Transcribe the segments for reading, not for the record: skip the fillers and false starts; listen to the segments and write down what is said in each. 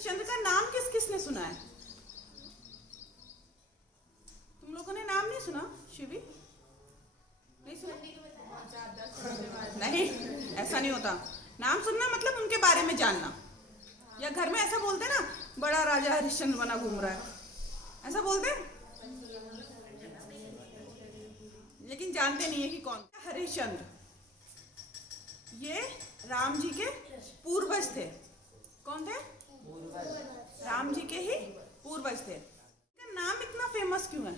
हरिश्चंद्र का नाम किस किसने सुना है? तुम लोगों ने नाम नहीं सुना? शिवी नहीं सुना? नहीं, ऐसा नहीं होता। नाम सुनना मतलब उनके बारे में जानना। या घर में ऐसा बोलते ना, बड़ा राजा हरिश्चंद्र बना घूम रहा है, ऐसा बोलते, लेकिन जानते नहीं है कि कौन। हरिश्चंद्र ये राम जी के पूर्वज थे। कौन थे? राम जी के ही पूर्वज थे। इनका नाम इतना फेमस क्यों है?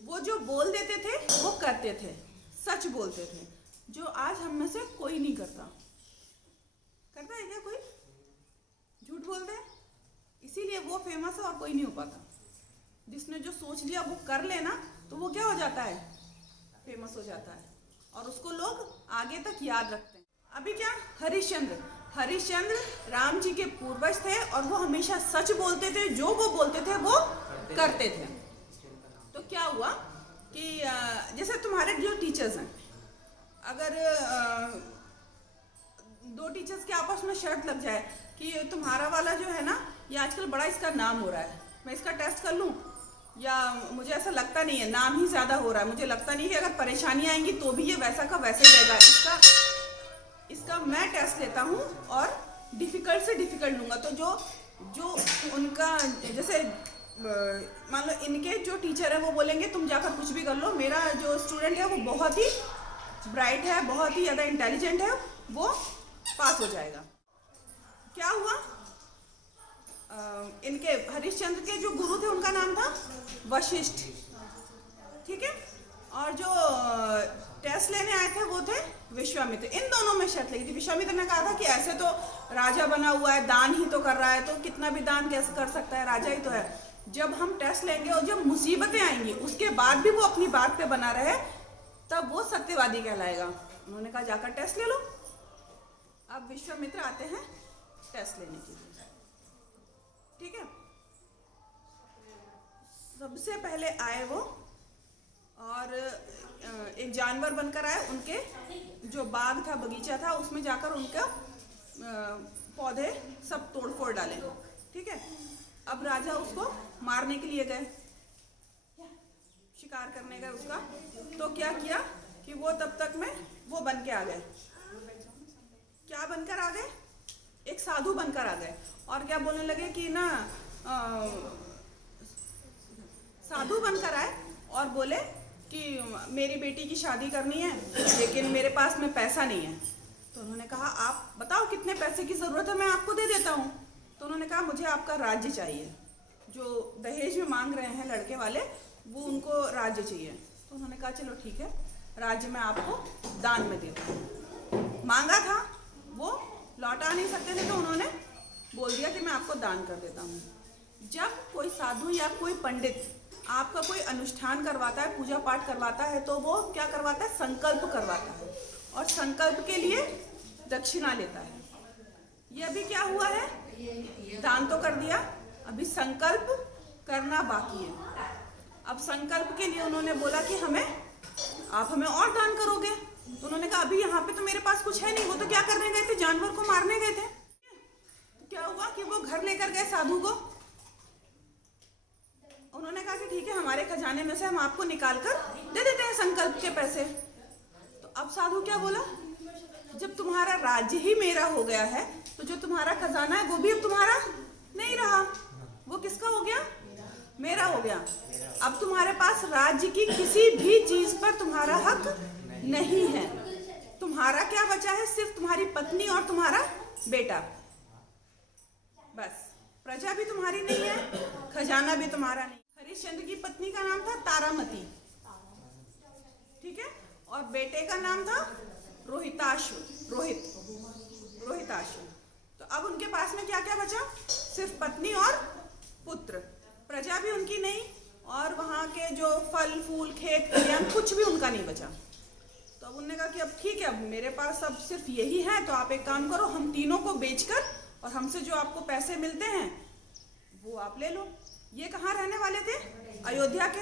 वो जो बोल देते थे वो करते थे, सच बोलते थे, जो आज हम में से कोई नहीं करता। करता है क्या कोई? झूठ बोलते हैं, इसीलिए वो फेमस है और कोई नहीं हो पाता। जिसने जो सोच लिया वो कर लेना, तो वो क्या हो जाता है? फेमस हो जाता है, और उसको लोग आगे तक याद रखते हैं। अभी क्या, हरिश्चंद्र राम जी के पूर्वज थे और वो हमेशा सच बोलते थे, जो वो बोलते थे वो करते थे। तो क्या हुआ कि जैसे तुम्हारे जो टीचर्स हैं, अगर दो टीचर्स के आपस में शर्त लग जाए कि तुम्हारा वाला जो है ना, ये आजकल बड़ा इसका नाम हो रहा है, मैं इसका टेस्ट कर लूँ, या मुझे ऐसा लगता नहीं है, नाम ही ज़्यादा हो रहा है, मुझे लगता नहीं है कि अगर परेशानी आएंगी तो भी ये वैसा का वैसे ही रहेगा, इसका मैं टेस्ट लेता हूँ और डिफ़िकल्ट से डिफ़िकल्ट लूँगा। तो जो उनका, जैसे मान लो इनके जो टीचर है वो बोलेंगे तुम जाकर कुछ भी कर लो, मेरा जो स्टूडेंट है वो बहुत ही ब्राइट है, बहुत ही ज़्यादा इंटेलिजेंट है, वो पास हो जाएगा। क्या हुआ, इनके हरिश्चंद्र के जो गुरु थे उनका नाम था वशिष्ठ, ठीक है, और जो टेस्ट लेने आए थे वो थे विश्वामित्र। इन दोनों में शर्त लगी थी। विश्वामित्र ने कहा था कि ऐसे तो राजा बना हुआ है, दान ही तो कर रहा है, तो कितना भी दान कैसे कर सकता है, राजा ही तो है। जब हम टेस्ट लेंगे और जब मुसीबतें आएंगी उसके बाद भी वो अपनी बात पे बना रहे, तब वो सत्यवादी कहलाएगा। उन्होंने कहा जाकर टेस्ट ले लो। अब विश्वामित्र आते हैं टेस्ट लेने के लिए, ठीक है। सबसे पहले आए वो, और एक जानवर बनकर आए, उनके जो बाग था, बगीचा था, उसमें जाकर उनका पौधे सब तोड़ फोड़ डाले, ठीक है। अब राजा उसको मारने के लिए गए, शिकार करने गए उसका, तो क्या किया कि वो तब तक में वो बन के आ गए। क्या बनकर आ गए? एक साधु बनकर आ गए, और क्या बोलने लगे कि ना, साधु बनकर आए और बोले कि मेरी बेटी की शादी करनी है लेकिन मेरे पास में पैसा नहीं है। तो उन्होंने कहा आप बताओ कितने पैसे की ज़रूरत है, मैं आपको दे देता हूँ। तो उन्होंने कहा मुझे आपका राज्य चाहिए, जो दहेज में मांग रहे हैं लड़के वाले, वो उनको राज्य चाहिए। तो उन्होंने कहा चलो ठीक है, राज्य मैं आपको दान में देता हूँ। मांगा था, वो लौटा नहीं सकते थे, तो उन्होंने बोल दिया कि मैं आपको दान कर देता हूँ। जब कोई साधु या कोई पंडित आपका कोई अनुष्ठान करवाता है, पूजा पाठ करवाता है, तो वो क्या करवाता है? संकल्प करवाता है, और संकल्प के लिए दक्षिणा लेता है। ये अभी क्या हुआ है? दान तो कर दिया, अभी संकल्प करना बाकी है। अब संकल्प के लिए उन्होंने बोला कि आप हमें और दान करोगे। तो उन्होंने कहा अभी यहाँ पे तो मेरे पास कुछ है नहीं। वो तो क्या करने गए थे? जानवर को मारने गए थे। तो क्या हुआ कि वो घर लेकर गए साधु को। उन्होंने कहा कि ठीक है, हमारे खजाने में से हम आपको निकाल कर दे देते हैं संकल्प के पैसे। तो अब साधु क्या बोला, जब तुम्हारा राज्य ही मेरा हो गया है, तो जो तुम्हारा खजाना है वो भी अब तुम्हारा नहीं रहा, वो किसका हो गया? मेरा हो गया। अब तुम्हारे पास राज्य की किसी भी चीज पर तुम्हारा हक नहीं है। तुम्हारा क्या बचा है? सिर्फ तुम्हारी पत्नी और तुम्हारा बेटा, बस। प्रजा भी तुम्हारी नहीं है, खजाना भी तुम्हारा नहीं। हरिश्चंद्र की पत्नी का नाम था तारामती, ठीक है, और बेटे का नाम था रोहिताश्व। तो अब उनके पास में क्या क्या बचा? सिर्फ पत्नी और पुत्र। प्रजा भी उनकी नहीं, और वहाँ के जो फल फूल खेत खलियान कुछ भी उनका नहीं बचा। तो अब उन्होंने कहा कि अब ठीक है, अब मेरे पास अब सिर्फ यही है, तो आप एक काम करो, हम तीनों को बेचकर और हमसे जो आपको पैसे मिलते हैं वो आप ले लो। ये कहाँ रहने वाले थे? अयोध्या के।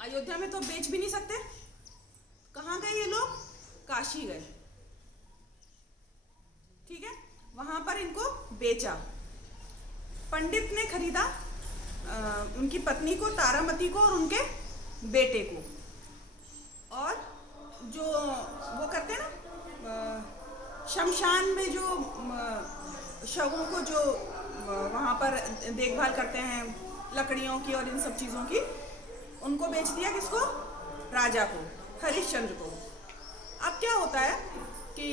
अयोध्या में तो बेच भी नहीं सकते। कहाँ गए ये लोग? काशी गए, ठीक है, वहां पर इनको बेचा। पंडित ने खरीदा उनकी पत्नी को, तारामती को, और उनके बेटे को। और जो वो करते हैं ना शमशान में, जो शवों को जो वहाँ पर देखभाल करते हैं लकड़ियों की और इन सब चीज़ों की, उनको बेच दिया किसको? राजा को, हरिश्चंद्र को। अब क्या होता है कि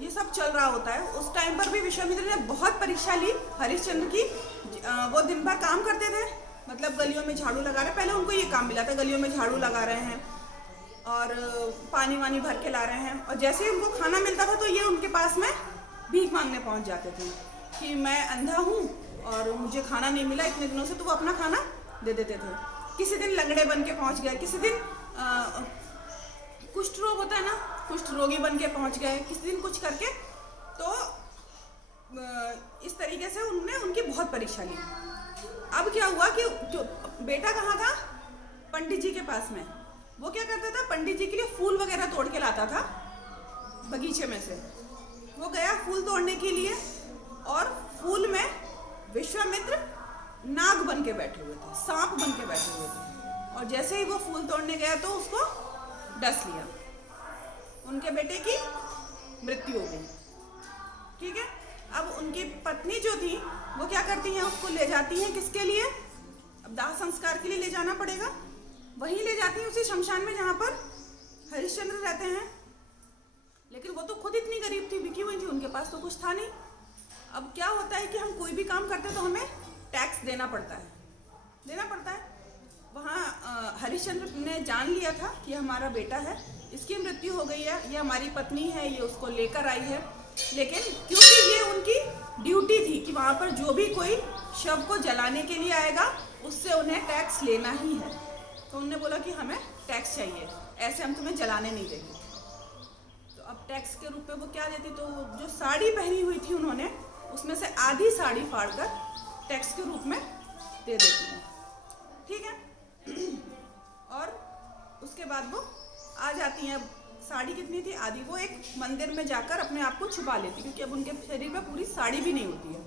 ये सब चल रहा होता है, उस टाइम पर भी विश्वामित्र ने बहुत परीक्षा ली हरिश्चंद्र की। वो दिन भर काम करते थे, मतलब गलियों में झाड़ू लगा रहे, पहले उनको ये काम मिला था, गलियों में झाड़ू लगा रहे हैं और पानी वानी भर के ला रहे हैं। और जैसे ही उनको खाना मिलता था तो ये उनके पास में भीख मांगने पहुंच जाते थे कि मैं अंधा हूँ और मुझे खाना नहीं मिला इतने दिनों से, तो वो अपना खाना दे देते थे। किसी दिन लंगड़े बन के पहुँच गए, किसी दिन कुष्ठ रोग होता है ना, कुष्ठ रोगी बन के पहुँच गए, किसी दिन कुछ करके। तो इस तरीके से उन्होंने उनकी बहुत परीक्षा ली। अब क्या हुआ कि बेटा कहाँ था? पंडित जी के पास में। वो क्या करता था? पंडित जी के लिए फूल वगैरह तोड़ के लाता था बगीचे में से। वो गया फूल तोड़ने के लिए और फूल में विश्वामित्र नाग बन के बैठे हुए थे, सांप बन के बैठे हुए थे। और जैसे ही वो फूल तोड़ने गया तो उसको डस लिया, उनके बेटे की मृत्यु हो गई। ठीक है। अब उनकी पत्नी जो थी वो क्या करती हैं? उसको ले जाती हैं किसके लिए? अब दाह संस्कार के लिए ले जाना पड़ेगा, वहीं ले जाती हैं उसी शमशान में जहाँ पर हरिश्चंद्र रहते हैं। लेकिन वो तो खुद इतनी गरीब थी, बिकी हुई थी, उनके पास तो कुछ था नहीं। अब क्या होता है कि हम कोई भी काम करते हैं तो हमें टैक्स देना पड़ता है। वहाँ हरिश्चंद्र ने जान लिया था कि हमारा बेटा है, इसकी मृत्यु हो गई है, ये हमारी पत्नी है, ये उसको लेकर आई है। लेकिन क्योंकि ये उनकी ड्यूटी थी कि वहाँ पर जो भी कोई शव को जलाने के लिए आएगा उससे उन्हें टैक्स लेना ही है, तो उन्होंने बोला कि हमें टैक्स चाहिए, ऐसे हम तुम्हें जलाने नहीं देंगे। तो अब टैक्स के रूप में वो क्या देती? तो जो साड़ी पहनी हुई थी उन्होंने, उसमें से आधी साड़ी फाड़कर टैक्स के रूप में दे देती हैं। ठीक है। और उसके बाद वो आ जाती हैं। साड़ी कितनी थी? आधी। वो एक मंदिर में जाकर अपने आप को छुपा लेती, क्योंकि अब उनके शरीर में पूरी साड़ी भी नहीं होती है।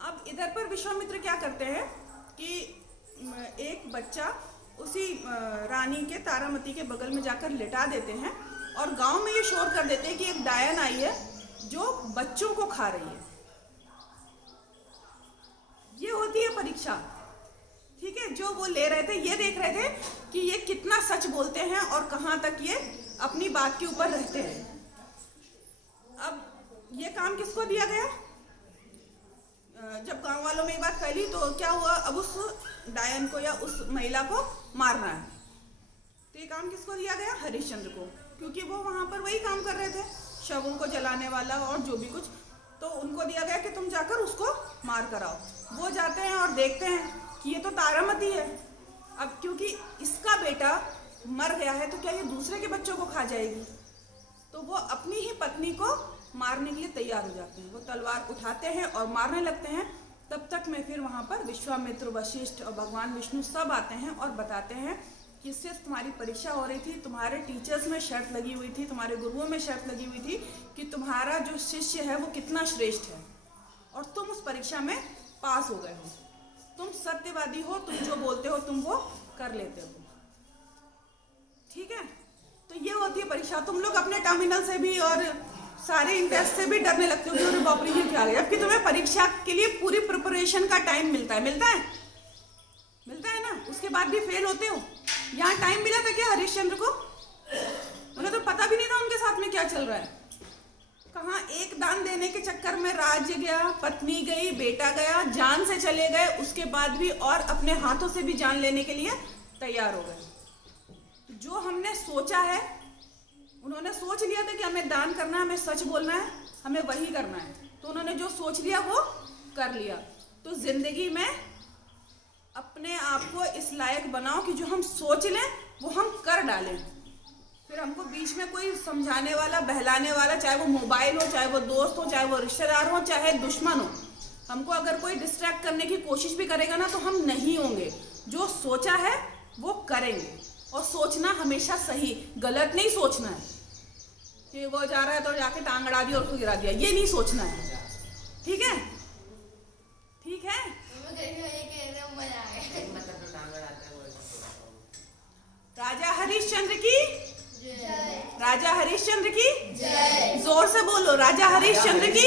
अब इधर पर विश्वामित्र क्या करते हैं कि एक बच्चा उसी रानी के, तारामती के बगल में जाकर लिटा देते हैं और गांव में ये शोर कर देते हैं कि एक डायन आई है जो बच्चों को खा रही है। ये होती है परीक्षा। ठीक है। जो वो ले रहे थे, ये देख रहे थे कि ये कितना सच बोलते हैं और कहाँ तक ये अपनी बात के ऊपर रहते हैं। अब ये काम किसको दिया गया? जब गांव वालों में ये बात फैली तो क्या हुआ? अब उस डायन को या उस महिला को मारना है। तो ये काम किसको दिया गया? हरिश्चंद्र को, क्योंकि वो वहां पर वही काम कर रहे थे, शवों को जलाने वाला और जो भी कुछ। तो उनको दिया गया कि तुम जाकर उसको मार कर आओ। वो जाते हैं और देखते हैं कि ये तो तारामती है। अब क्योंकि इसका बेटा मर गया है तो क्या ये दूसरे के बच्चों को खा जाएगी? तो वो अपनी ही पत्नी को मारने के लिए तैयार हो जाते हैं। वो तलवार उठाते हैं और मारने लगते हैं। तब तक में फिर वहाँ पर विश्वामित्र, वशिष्ठ और भगवान विष्णु सब आते हैं और बताते हैं कि सिर्फ तुम्हारी परीक्षा हो रही थी, तुम्हारे टीचर्स में शर्त लगी हुई थी, तुम्हारे गुरुओं में शर्त लगी हुई थी कि तुम्हारा जो शिष्य है वो कितना श्रेष्ठ है, और तुम उस परीक्षा में पास हो गए हो। तुम सत्यवादी हो, तुम जो बोलते हो तुम वो कर लेते हो। ठीक है। तो ये होती है परीक्षा। तुम लोग अपने टर्मिनल से भी और सारे इंटेस्ट से भी डरने लगते हो कि अरे बाप रे ये क्या है। जबकि तुम्हें परीक्षा के लिए पूरी प्रिपरेशन का टाइम मिलता है ना, उसके बाद भी फेल होते हो। यहाँ टाइम मिला था क्या हरिश्चंद्र को? उन्हें तो पता भी नहीं था उनके साथ में क्या चल रहा है। कहाँ एक दान देने के चक्कर में राज्य गया, पत्नी गई, बेटा गया, जान से चले गए, उसके बाद भी और अपने हाथों से भी जान लेने के लिए तैयार हो गए। जो हमने सोचा है, उन्होंने सोच लिया था कि हमें दान करना है, हमें सच बोलना है, हमें वही करना है, तो उन्होंने जो सोच लिया वो कर लिया। तो जिंदगी में अपने आप को इस लायक बनाओ कि जो हम सोच लें वो हम कर डालें। फिर हमको बीच में कोई समझाने वाला, बहलाने वाला, चाहे वो मोबाइल हो, चाहे वो दोस्त हो, चाहे वो रिश्तेदार हो, चाहे दुश्मन हो, हमको अगर कोई डिस्ट्रैक्ट करने की कोशिश भी करेगा ना तो हम नहीं होंगे। जो सोचा है वो करेंगे। और सोचना हमेशा सही, गलत नहीं सोचना है कि वो जा रहा है तो जाके टांग अड़ा दी और उसको गिरा दिया, ये नहीं सोचना है। ठीक है। राजा हरिश्चंद्र की राजा हरिश्चंद्र की जोर से बोलो, राजा हरिश्चंद्र की